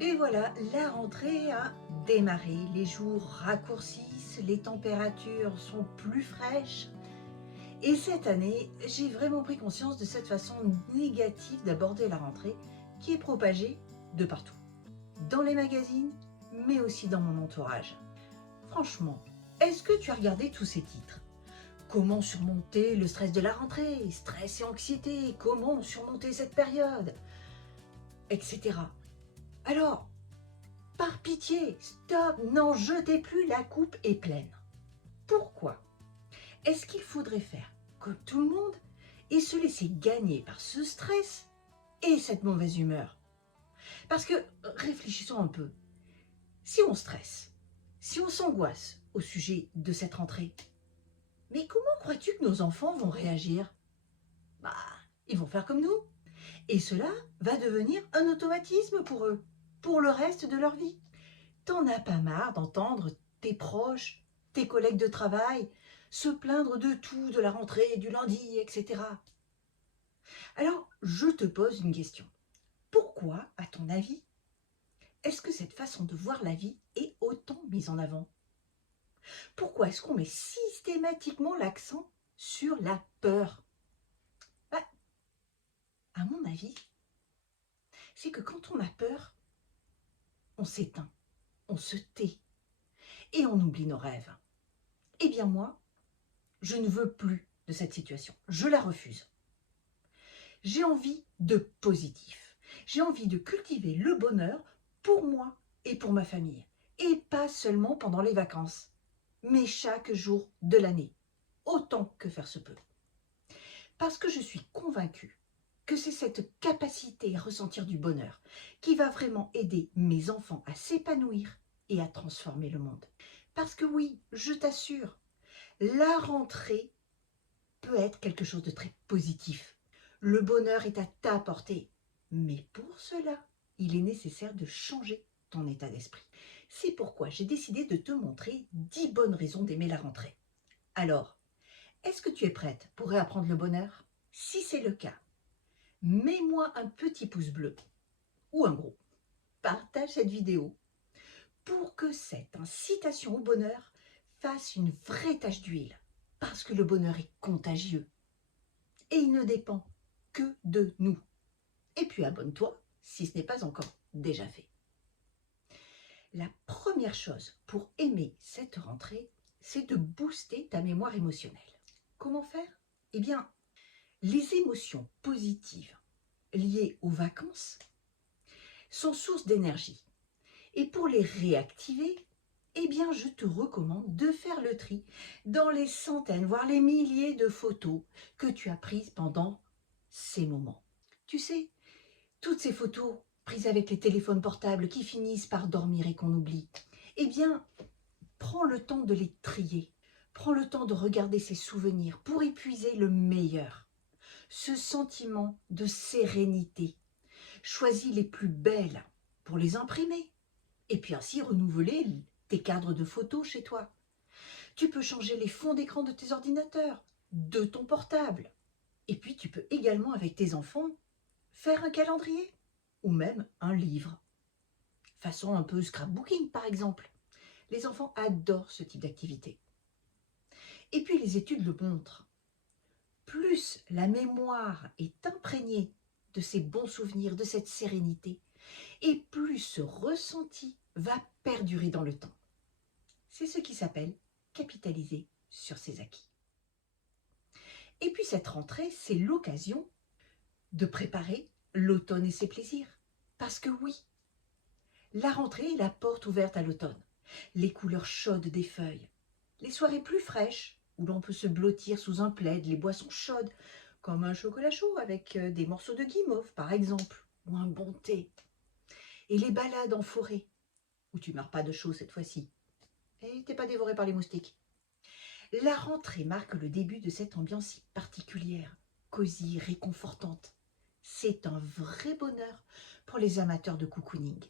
Et voilà, la rentrée a démarré. Les jours raccourcissent, les températures sont plus fraîches. Et cette année, j'ai vraiment pris conscience de cette façon négative d'aborder la rentrée qui est propagée de partout. Dans les magazines, mais aussi dans mon entourage. Franchement, est-ce que tu as regardé tous ces titres? Comment surmonter le stress de la rentrée? Stress et anxiété, comment surmonter cette période? Etc. Alors, par pitié, stop, n'en jetez plus, la coupe est pleine. Pourquoi est-ce qu'il faudrait faire comme tout le monde et se laisser gagner par ce stress et cette mauvaise humeur? Parce que, réfléchissons un peu, si on stresse, si on s'angoisse au sujet de cette rentrée, mais comment crois-tu que nos enfants vont réagir? Bah, ils vont faire comme nous. Et cela va devenir un automatisme pour eux, pour le reste de leur vie. T'en as pas marre d'entendre tes proches, tes collègues de travail se plaindre de tout, de la rentrée, du lundi, etc. Alors, je te pose une question. Pourquoi, à ton avis, est-ce que cette façon de voir la vie est autant mise en avant? Pourquoi est-ce qu'on met systématiquement l'accent sur la peur? Bah, à mon avis, c'est que quand on a peur, on s'éteint, on se tait et on oublie nos rêves. Eh bien moi, je ne veux plus de cette situation. Je la refuse. J'ai envie de positif. J'ai envie de cultiver le bonheur pour moi et pour ma famille. Et pas seulement pendant les vacances, mais chaque jour de l'année, autant que faire se peut. Parce que je suis convaincue que c'est cette capacité à ressentir du bonheur qui va vraiment aider mes enfants à s'épanouir et à transformer le monde. Parce que oui, je t'assure, la rentrée peut être quelque chose de très positif. Le bonheur est à ta portée. Mais pour cela, il est nécessaire de changer ton état d'esprit. C'est pourquoi j'ai décidé de te montrer 10 bonnes raisons d'aimer la rentrée. Alors, est-ce que tu es prête pour réapprendre le bonheur? Si c'est le cas, mets-moi un petit pouce bleu ou un gros. Partage cette vidéo pour que cette incitation au bonheur fasse une vraie tache d'huile. Parce que le bonheur est contagieux et il ne dépend que de nous. Et puis abonne-toi si ce n'est pas encore déjà fait. La première chose pour aimer cette rentrée, c'est de booster ta mémoire émotionnelle. Comment faire? Eh bien, les émotions positives liées aux vacances sont source d'énergie. Et pour les réactiver, eh bien, je te recommande de faire le tri dans les centaines, voire les milliers de photos que tu as prises pendant ces moments. Tu sais, toutes ces photos prises avec les téléphones portables qui finissent par dormir et qu'on oublie, eh bien, prends le temps de les trier. Prends le temps de regarder ces souvenirs pour épuiser le meilleur. Ce sentiment de sérénité. Choisis les plus belles pour les imprimer et puis ainsi renouveler tes cadres de photos chez toi. Tu peux changer les fonds d'écran de tes ordinateurs, de ton portable. Et puis tu peux également avec tes enfants faire un calendrier ou même un livre. Façon un peu scrapbooking par exemple. Les enfants adorent ce type d'activité. Et puis les études le montrent. Plus la mémoire est imprégnée de ces bons souvenirs, de cette sérénité, et plus ce ressenti va perdurer dans le temps. C'est ce qui s'appelle capitaliser sur ses acquis. Et puis cette rentrée, c'est l'occasion de préparer l'automne et ses plaisirs. Parce que oui, la rentrée est la porte ouverte à l'automne. Les couleurs chaudes des feuilles, les soirées plus fraîches où l'on peut se blottir sous un plaid, les boissons chaudes comme un chocolat chaud avec des morceaux de guimauve par exemple, ou un bon thé. Et les balades en forêt où tu meurs pas de chaud cette fois-ci et t'es pas dévoré par les moustiques. La rentrée marque le début de cette ambiance si particulière, cosy, réconfortante. C'est un vrai bonheur pour les amateurs de cocooning.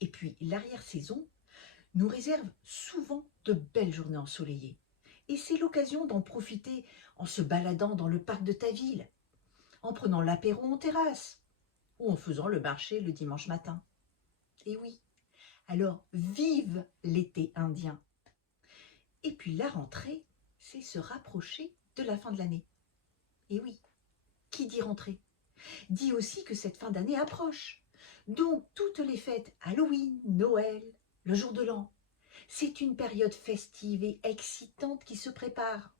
Et puis l'arrière-saison nous réserve souvent de belles journées ensoleillées. Et c'est l'occasion d'en profiter en se baladant dans le parc de ta ville, en prenant l'apéro en terrasse ou en faisant le marché le dimanche matin. Et oui, alors vive l'été indien. Et puis la rentrée, c'est se rapprocher de la fin de l'année. Et oui, qui dit rentrée dit aussi que cette fin d'année approche. Donc toutes les fêtes, Halloween, Noël, le jour de l'an, c'est une période festive et excitante qui se prépare.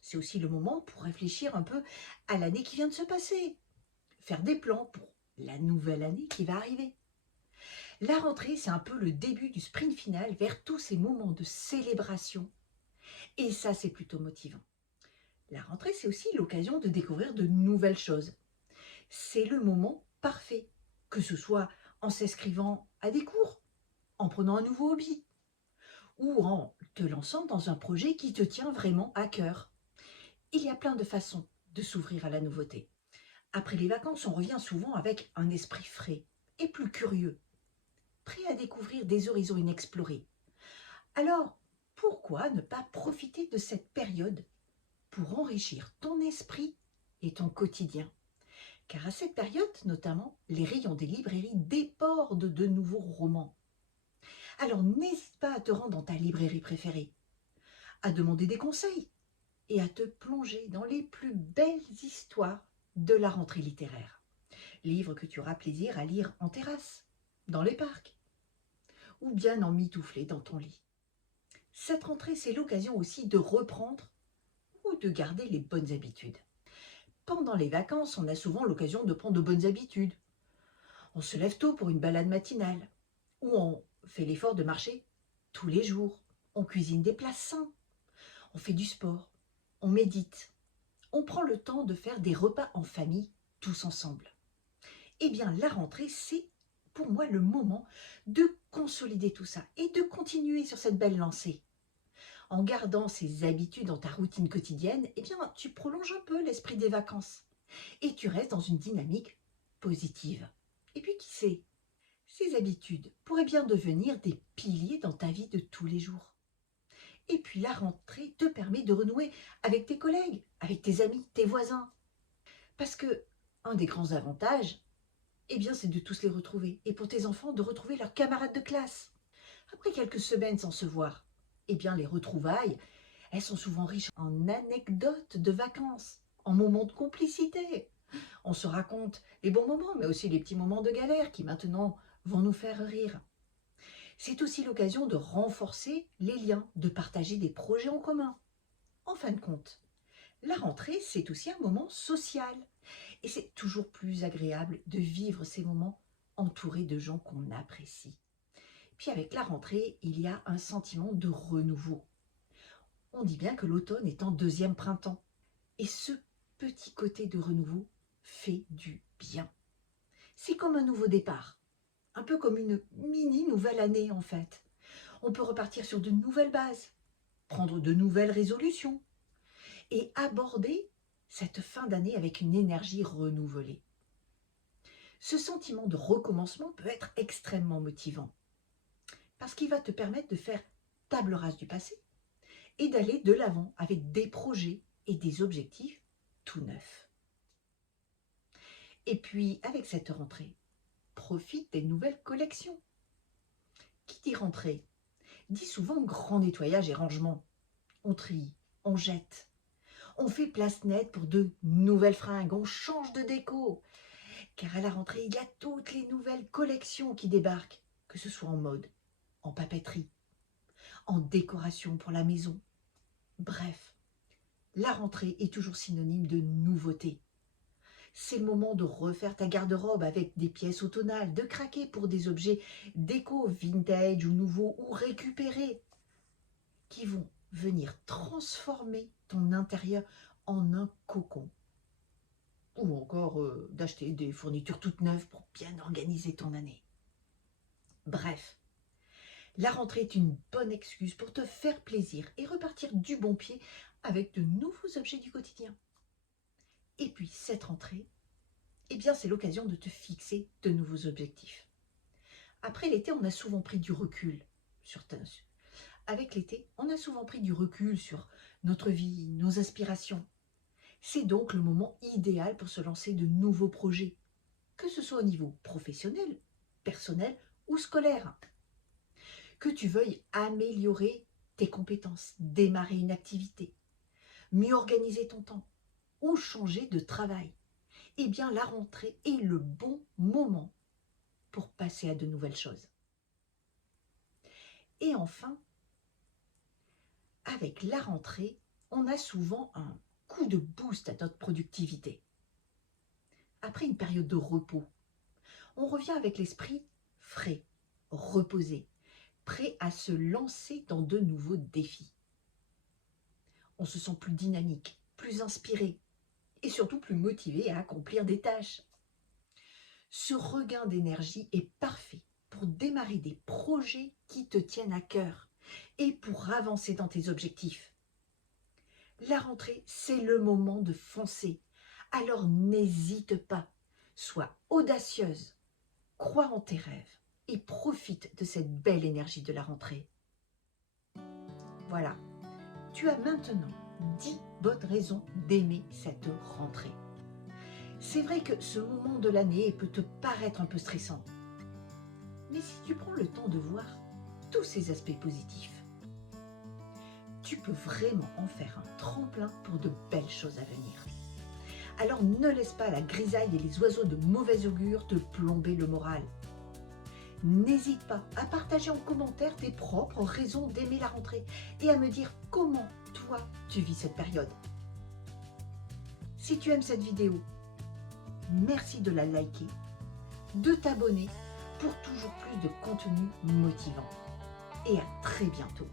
C'est aussi le moment pour réfléchir un peu à l'année qui vient de se passer, faire des plans pour la nouvelle année qui va arriver. La rentrée, c'est un peu le début du sprint final vers tous ces moments de célébration. Et ça, c'est plutôt motivant. La rentrée, c'est aussi l'occasion de découvrir de nouvelles choses. C'est le moment parfait, que ce soit en s'inscrivant à des cours, en prenant un nouveau hobby, ou en te lançant dans un projet qui te tient vraiment à cœur. Il y a plein de façons de s'ouvrir à la nouveauté. Après les vacances, on revient souvent avec un esprit frais et plus curieux, prêt à découvrir des horizons inexplorés. Alors, pourquoi ne pas profiter de cette période pour enrichir ton esprit et ton quotidien? Car à cette période, notamment, les rayons des librairies débordent de nouveaux romans. Alors n'hésite pas à te rendre dans ta librairie préférée, à demander des conseils et à te plonger dans les plus belles histoires de la rentrée littéraire. Livres que tu auras plaisir à lire en terrasse, dans les parcs, ou bien emmitouflé dans ton lit. Cette rentrée, c'est l'occasion aussi de reprendre ou de garder les bonnes habitudes. Pendant les vacances, on a souvent l'occasion de prendre de bonnes habitudes. On se lève tôt pour une balade matinale, ou on fait l'effort de marcher tous les jours. On cuisine des plats sains, on fait du sport, on médite. On prend le temps de faire des repas en famille, tous ensemble. Eh bien, la rentrée, c'est pour moi le moment de consolider tout ça et de continuer sur cette belle lancée. En gardant ces habitudes dans ta routine quotidienne, eh bien, tu prolonges un peu l'esprit des vacances et tu restes dans une dynamique positive. Et puis, qui sait, ces habitudes pourraient bien devenir des piliers dans ta vie de tous les jours. Et puis, la rentrée te permet de renouer avec tes collègues, avec tes amis, tes voisins. Parce que un des grands avantages, eh bien, c'est de tous les retrouver. Et pour tes enfants, de retrouver leurs camarades de classe. Après quelques semaines sans se voir, eh bien, les retrouvailles, elles sont souvent riches en anecdotes de vacances, en moments de complicité. On se raconte les bons moments, mais aussi les petits moments de galère qui maintenant vont nous faire rire. C'est aussi l'occasion de renforcer les liens, de partager des projets en commun. En fin de compte, la rentrée, c'est aussi un moment social. Et c'est toujours plus agréable de vivre ces moments entourés de gens qu'on apprécie. Puis avec la rentrée, il y a un sentiment de renouveau. On dit bien que l'automne est en deuxième printemps. Et ce petit côté de renouveau fait du bien. C'est comme un nouveau départ, un peu comme une mini nouvelle année en fait. On peut repartir sur de nouvelles bases, prendre de nouvelles résolutions et aborder cette fin d'année avec une énergie renouvelée. Ce sentiment de recommencement peut être extrêmement motivant parce qu'il va te permettre de faire table rase du passé et d'aller de l'avant avec des projets et des objectifs tout neufs. Et puis, avec cette rentrée, profite des nouvelles collections. Qui dit rentrée dit souvent grand nettoyage et rangement. On trie, on jette, on fait place nette pour de nouvelles fringues, on change de déco. Car à la rentrée, il y a toutes les nouvelles collections qui débarquent, que ce soit en mode, en papeterie, en décoration pour la maison. Bref, la rentrée est toujours synonyme de nouveauté. C'est le moment de refaire ta garde-robe avec des pièces automnales, de craquer pour des objets déco, vintage ou nouveaux ou récupérés, qui vont venir transformer ton intérieur en un cocon. Ou encore d'acheter des fournitures toutes neuves pour bien organiser ton année. Bref, la rentrée est une bonne excuse pour te faire plaisir et repartir du bon pied avec de nouveaux objets du quotidien. Et puis cette rentrée, eh bien c'est l'occasion de te fixer de nouveaux objectifs. Après l'été, on a souvent pris du recul avec l'été, on a souvent pris du recul sur notre vie, nos aspirations. C'est donc le moment idéal pour se lancer de nouveaux projets, que ce soit au niveau professionnel, personnel ou scolaire. Que tu veuilles améliorer tes compétences, démarrer une activité, mieux organiser ton temps ou changer de travail, eh bien la rentrée est le bon moment pour passer à de nouvelles choses. Et enfin, avec la rentrée, on a souvent un coup de boost à notre productivité. Après une période de repos, on revient avec l'esprit frais, reposé, prêt à se lancer dans de nouveaux défis. On se sent plus dynamique, plus inspiré et surtout plus motivé à accomplir des tâches. Ce regain d'énergie est parfait pour démarrer des projets qui te tiennent à cœur et pour avancer dans tes objectifs. La rentrée, c'est le moment de foncer. Alors n'hésite pas, sois audacieuse, crois en tes rêves et profite de cette belle énergie de la rentrée. Voilà, tu as maintenant 10 bonnes raisons d'aimer cette rentrée. C'est vrai que ce moment de l'année peut te paraître un peu stressant. Mais si tu prends le temps de voir tous ces aspects positifs, tu peux vraiment en faire un tremplin pour de belles choses à venir. Alors ne laisse pas la grisaille et les oiseaux de mauvais augure te plomber le moral. N'hésite pas à partager en commentaire tes propres raisons d'aimer la rentrée et à me dire comment toi tu vis cette période. Si tu aimes cette vidéo, merci de la liker, de t'abonner pour toujours plus de contenu motivant. Et à très bientôt.